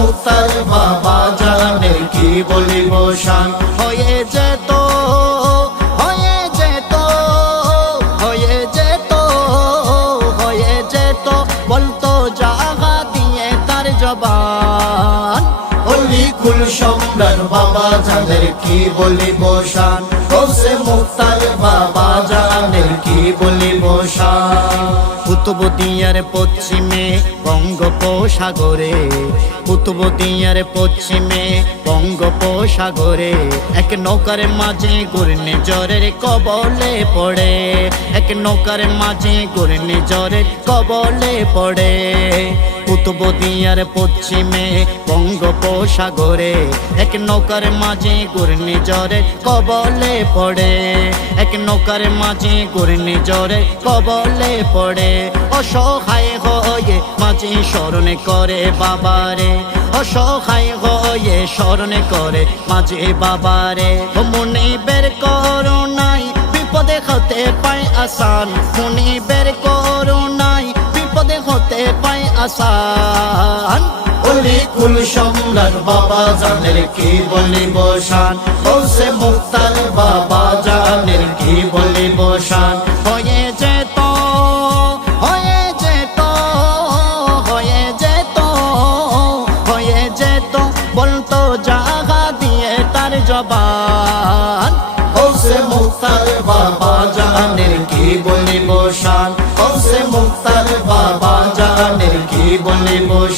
মুক্তার বাবা জানের কি বলিব শান। হয়ে যেত হয়ে যেত হয়ে যেত হয়ে যেত। বলতো জাগা দিয়ে তার জবান। অলি কুল সম্রাট বাবা জানের কি বলিব শান। হোসে মুক্তার বাবা জানের কি শান কুতুবদিয়ার পশ্চিমে বঙ্গোপসাগরে কুতুবদিয়ার পশ্চিমে বঙ্গোপসাগরে, এক নৌকার মাঝে ঘূর্ণি জ্বরের কবলে পড়ে, এক নৌকার মাঝে ঘূর্ণি জ্বরের কবলে পড়ে। কুতুবদিয়ার পশ্চিমে বঙ্গোপসাগরে। এক নৌকার মাঝে ঘূর্ণি জ্বরে কবলে পড়ে। এক নৌকার মাঝে ঘূর্ণি জ্বরে কবলে পড়ে। অসহায় হয়ে মাঝে স্মরণ করে বাবারে। অসহায় হয়ে স্মরণ করে মাঝে বাবারে। মনে বের করো নাই, বিপদে হতে পায় আসান। মনে বের করো হতে পায় আসান। অলি কুল সম্রাট বাবা জানের কি বলিব শান? হোসে মুক্তার বাবা জানের কি বলিব শান? হয়ে যেত হয়ে যেত হয়ে যেত হয়ে যেত, বলতো জাগা দিয়ে তার জবান। হোসে মুক্তার বাবা জানের কি বলিব শান? হোসে মুক্তার বাবা